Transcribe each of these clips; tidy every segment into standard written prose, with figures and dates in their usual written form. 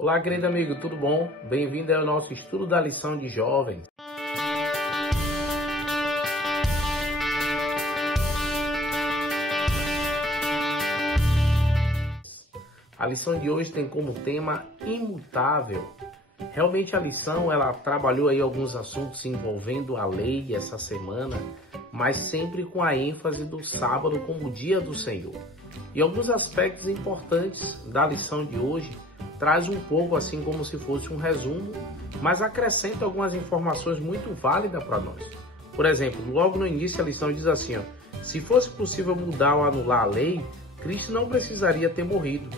Olá, querido amigo, tudo bom? Bem-vindo ao nosso estudo da lição de jovens. A lição de hoje tem como tema imutável. Realmente a lição, ela trabalhou aí alguns assuntos envolvendo a lei essa semana, mas sempre com a ênfase do sábado como o dia do Senhor. E alguns aspectos importantes da lição de hoje traz um pouco assim como se fosse um resumo, mas acrescenta algumas informações muito válidas para nós. Por exemplo, logo no início a lição diz assim, se fosse possível mudar ou anular a lei, Cristo não precisaria ter morrido.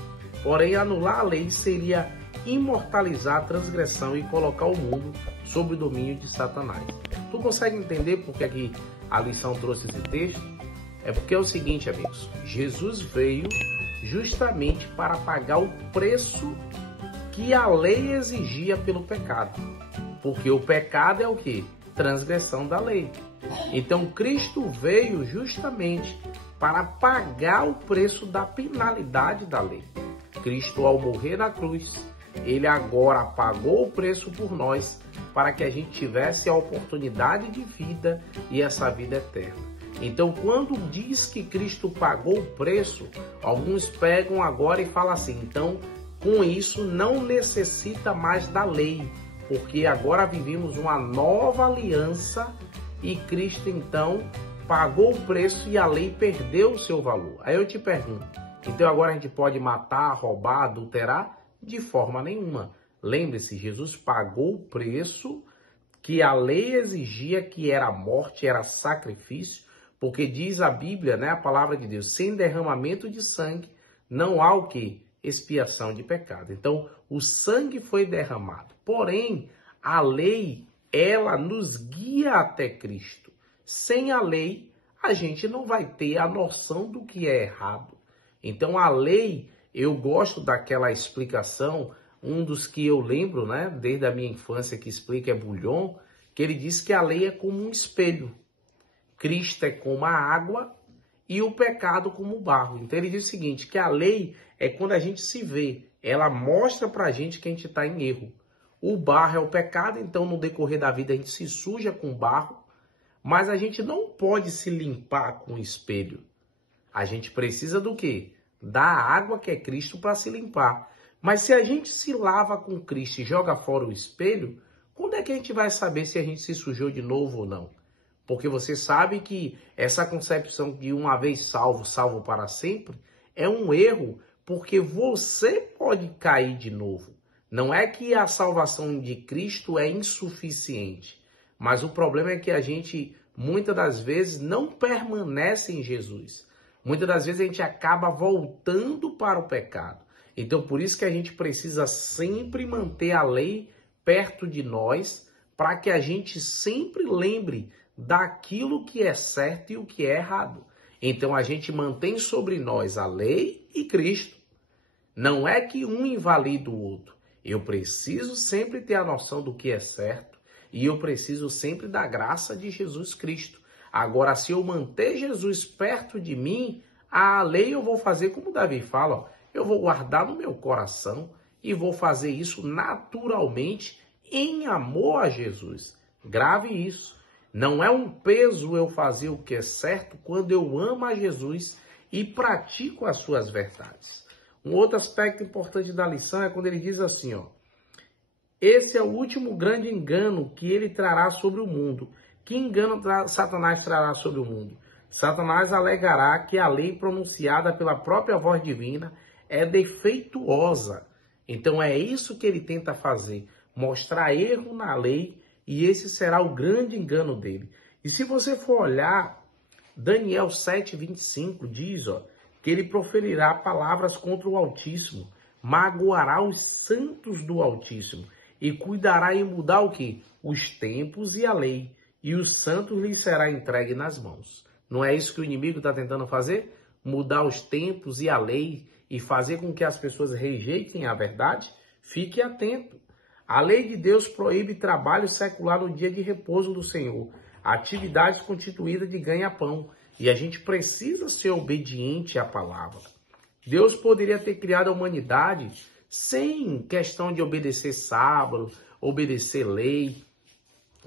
Porém, anular a lei seria imortalizar a transgressão e colocar o mundo sob o domínio de Satanás. Tu consegue entender por que aqui a lição trouxe esse texto? É porque é o seguinte, amigos, Jesus veio justamente para pagar o preço que a lei exigia pelo pecado. Porque o pecado é o quê? Transgressão da lei. Então, Cristo veio justamente para pagar o preço da penalidade da lei. Cristo, ao morrer na cruz, ele agora pagou o preço por nós para que a gente tivesse a oportunidade de vida e essa vida eterna. Então, quando diz que Cristo pagou o preço, alguns pegam agora e falam assim, então, com isso não necessita mais da lei, porque agora vivemos uma nova aliança e Cristo, então, pagou o preço e a lei perdeu o seu valor. Aí eu te pergunto, então agora a gente pode matar, roubar, adulterar? De forma nenhuma. Lembre-se, Jesus pagou o preço que a lei exigia, que era a morte, era sacrifício, porque diz a Bíblia, né, a palavra de Deus, sem derramamento de sangue não há o quê? Expiação de pecado. Então, o sangue foi derramado. Porém, a lei, ela nos guia até Cristo. Sem a lei, a gente não vai ter a noção do que é errado. Então, a lei, eu gosto daquela explicação, um dos que eu lembro, né, desde a minha infância, que explica é Bullion, que ele diz que a lei é como um espelho. Cristo é como a água e o pecado como o barro. Então, ele diz o seguinte, que a lei é quando a gente se vê, ela mostra pra gente que a gente está em erro. O barro é o pecado, então no decorrer da vida a gente se suja com barro, mas a gente não pode se limpar com espelho. A gente precisa do quê? Da água que é Cristo para se limpar. Mas se a gente se lava com Cristo e joga fora o espelho, quando é que a gente vai saber se a gente se sujou de novo ou não? Porque você sabe que essa concepção de uma vez salvo, salvo para sempre, é um erro, porque você pode cair de novo. Não é que a salvação de Cristo é insuficiente, mas o problema é que a gente, muitas das vezes, não permanece em Jesus. Muitas das vezes a gente acaba voltando para o pecado. Então, por isso que a gente precisa sempre manter a lei perto de nós, para que a gente sempre lembre daquilo que é certo e o que é errado. Então, a gente mantém sobre nós a lei e Cristo. Não é que um invalida o outro. Eu preciso sempre ter a noção do que é certo e eu preciso sempre da graça de Jesus Cristo. Agora, se eu manter Jesus perto de mim, a lei eu vou fazer como Davi fala, eu vou guardar no meu coração e vou fazer isso naturalmente em amor a Jesus. Grave isso. Não é um peso eu fazer o que é certo quando eu amo a Jesus e pratico as suas verdades. Um outro aspecto importante da lição é quando ele diz assim, esse é o último grande engano que ele trará sobre o mundo. Que engano Satanás trará sobre o mundo? Satanás alegará que a lei pronunciada pela própria voz divina é defeituosa. Então é isso que ele tenta fazer, mostrar erro na lei, e esse será o grande engano dele. E se você for olhar, Daniel 7:25 diz que ele proferirá palavras contra o Altíssimo, magoará os santos do Altíssimo e cuidará em mudar o quê? Os tempos e a lei. E os santos lhes será entregue nas mãos. Não é isso que o inimigo está tentando fazer? Mudar os tempos e a lei e fazer com que as pessoas rejeitem a verdade? Fique atento. A lei de Deus proíbe trabalho secular no dia de repouso do Senhor, atividades constituídas de ganha-pão. E a gente precisa ser obediente à palavra. Deus poderia ter criado a humanidade sem questão de obedecer sábado, obedecer lei.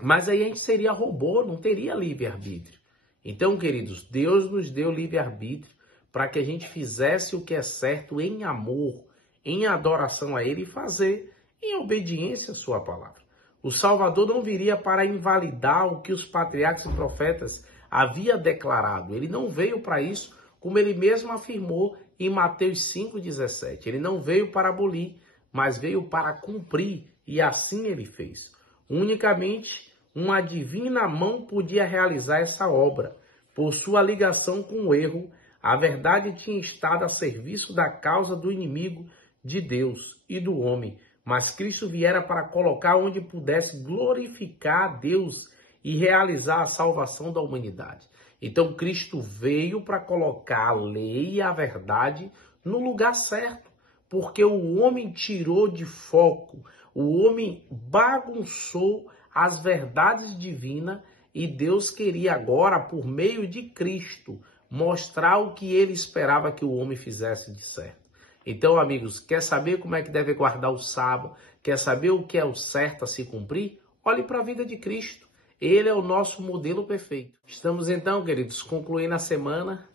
Mas aí a gente seria robô, não teria livre-arbítrio. Então, queridos, Deus nos deu livre-arbítrio para que a gente fizesse o que é certo em amor, em adoração a Ele e fazer em obediência à sua palavra. O Salvador não viria para invalidar o que os patriarcas e profetas haviam declarado. Ele não veio para isso, como ele mesmo afirmou em Mateus 5,17. Ele não veio para abolir, mas veio para cumprir, e assim ele fez. Unicamente uma divina mão podia realizar essa obra. Por sua ligação com o erro, a verdade tinha estado a serviço da causa do inimigo de Deus e do homem, mas Cristo viera para colocar onde pudesse glorificar a Deus e realizar a salvação da humanidade. Então Cristo veio para colocar a lei e a verdade no lugar certo, porque o homem tirou de foco, o homem bagunçou as verdades divinas e Deus queria agora, por meio de Cristo, mostrar o que ele esperava que o homem fizesse de certo. Então, amigos, quer saber como é que deve guardar o sábado? Quer saber o que é o certo a se cumprir? Olhe para a vida de Cristo. Ele é o nosso modelo perfeito. Estamos então, queridos, concluindo a semana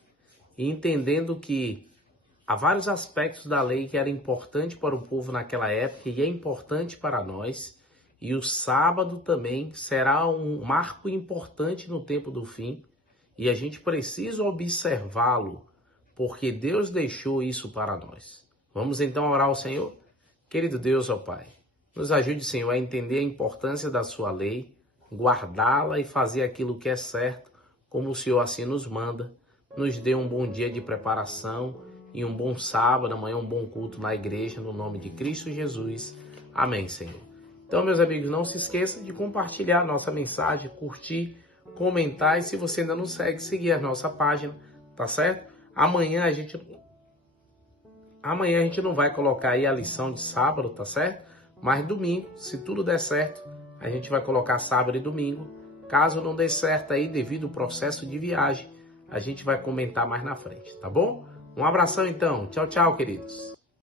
e entendendo que há vários aspectos da lei que era importante para o povo naquela época e é importante para nós. E o sábado também será um marco importante no tempo do fim. E a gente precisa observá-lo, porque Deus deixou isso para nós. Vamos então orar ao Senhor? Querido Deus, ó Pai, nos ajude, Senhor, a entender a importância da sua lei, guardá-la e fazer aquilo que é certo, como o Senhor assim nos manda. Nos dê um bom dia de preparação e um bom sábado, amanhã um bom culto na igreja, no nome de Cristo Jesus. Amém, Senhor. Então, meus amigos, não se esqueça de compartilhar a nossa mensagem, curtir, comentar e se você ainda não segue, seguir a nossa página, tá certo? Amanhã a gente não vai colocar aí a lição de sábado, tá certo? Mas domingo, se tudo der certo, a gente vai colocar sábado e domingo. Caso não dê certo aí, devido ao processo de viagem, a gente vai comentar mais na frente, tá bom? Um abração então. Tchau, tchau, queridos.